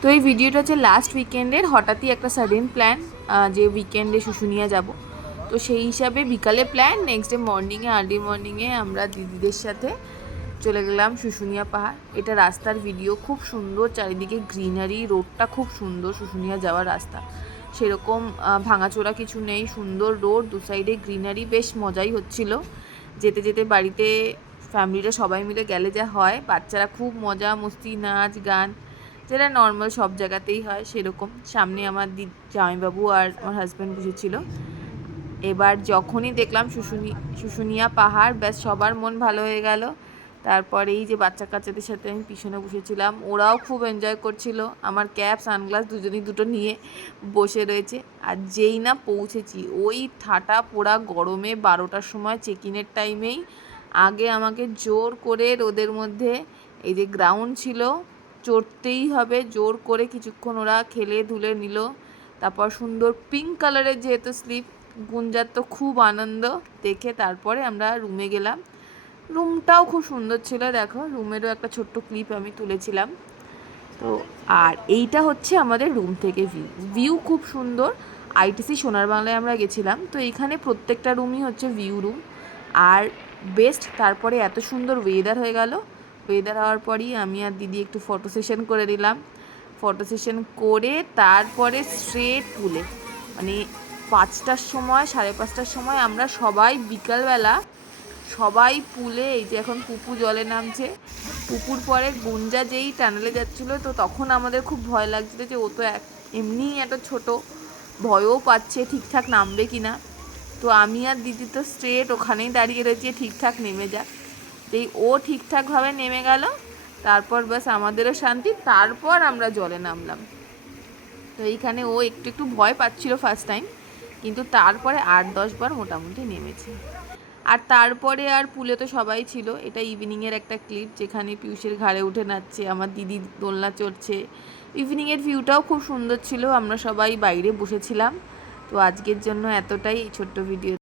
তো এই ভিডিওটা হচ্ছে লাস্ট উইকেন্ডের হঠাৎই একটা সাডেন প্ল্যান, যে উইকেন্ডে শুশুনিয়া যাব। তো সেই হিসাবে বিকালে প্ল্যান, নেক্সট ডে মর্নিংয়ে আর্লি মর্নিংয়ে আমরা দিদিদের সাথে চলে গেলাম শুশুনিয়া পাহাড়। এটা রাস্তার ভিডিও, খুব সুন্দর, চারিদিকে গ্রিনারি, রোডটা খুব সুন্দর। শুশুনিয়া যাওয়ার রাস্তা সেরকম ভাঙাচোরা কিছু নেই, সুন্দর রোড, দু সাইডে গ্রিনারি, বেশ মজাই হচ্ছিল। যেতে যেতে বাড়িতে ফ্যামিলিরা সবাই মিলে গেলে যা হয়, বাচ্চারা খুব মজা মস্তি, নাচ গান, যেটা নর্মাল সব জায়গাতেই হয় সেরকম। সামনে আমার জামাইবাবু আর আমার হাজব্যান্ড বসেছিল। এবার যখনই দেখলাম শুশুনিয়া পাহাড়, ব্যাস সবার মন ভালো হয়ে গেল। তারপরে এই যে বাচ্চা কাচ্চাদের সাথে আমি পিছনে বসেছিলাম, ওরাও খুব এনজয় করছিল। আমার ক্যাপ সানগ্লাস দুজনেই দুটো নিয়ে বসে রয়েছে। আর যেই না পৌঁছেছি ওই ঠাটা পোড়া গরমে, 12টার সময় চেক ইনের টাইমেই আগে আমাকে জোর করে রোদের মধ্যে, এই যে গ্রাউন্ড ছিল, চড়তেই হবে জোর করে। কিছুক্ষণ ওরা খেলে ধুলে নিল। তারপর সুন্দর পিঙ্ক কালারের যেহেতু স্লিপ, গুঞ্জার তো খুব আনন্দ দেখে। তারপরে আমরা রুমে গেলাম। রুমটাও খুব সুন্দর ছিল, দেখো রুমেরও একটা ছোট্ট ক্লিপ আমি তুলেছিলাম। তো আর এইটা হচ্ছে আমাদের রুম থেকে ভিউ খুব সুন্দর। আইটিসি সোনার বাংলায় আমরা গেছিলাম, তো এইখানে প্রত্যেকটা রুমই হচ্ছে ভিউ রুম আর বেস্ট। তারপরে এত সুন্দর ওয়েদার হয়ে গেল। ওয়েদার হওয়ার পরই আমি আর দিদি একটু ফটো সেশন করে নিলাম। ফটো সেশন করে তারপরে স্ট্রেট পুলে, মানে 5টার সময়, 5:30টার সময় আমরা সবাই বিকালবেলা সবাই পুলে, এই যে এখন পুপু জলে নামছে, পুকুর পরে গুঞ্জা যেই টানেলে যাচ্ছিলো, তো তখন আমাদের খুব ভয় লাগছিলো যে ও তো এমনিই এত ছোট, ভয়ও পাচ্ছে ঠিকঠাক নামবে কি না। তো আমি আর দিদি তো স্ট্রেট ওখানেই দাঁড়িয়ে রয়েছে, ঠিকঠাক নেমে যাক। এই ও ঠিকঠাকভাবে নেমে গেল, তারপর ব্যাস আমাদেরও শান্তি। তারপর আমরা জলে নামলাম। তো এইখানে ও একটু একটু ভয় পাচ্ছিল ফার্স্ট টাইম, কিন্তু তারপরে 8-10 বার মোটামুটি নেমেছে। আর তারপরে আর পুলে তো সবাই ছিল। এটা ইভিনিংয়ের একটা ক্লিপ, যেখানে পিউষের ঘাড়ে উঠে নাচছে, আমার দিদি দোলনা চড়ছে। ইভিনিংয়ের ভিউটাও খুব সুন্দর ছিল, আমরা সবাই বাইরে বসেছিলাম। তো আজকের জন্য এতটাই, এই ছোট্ট ভিডিও।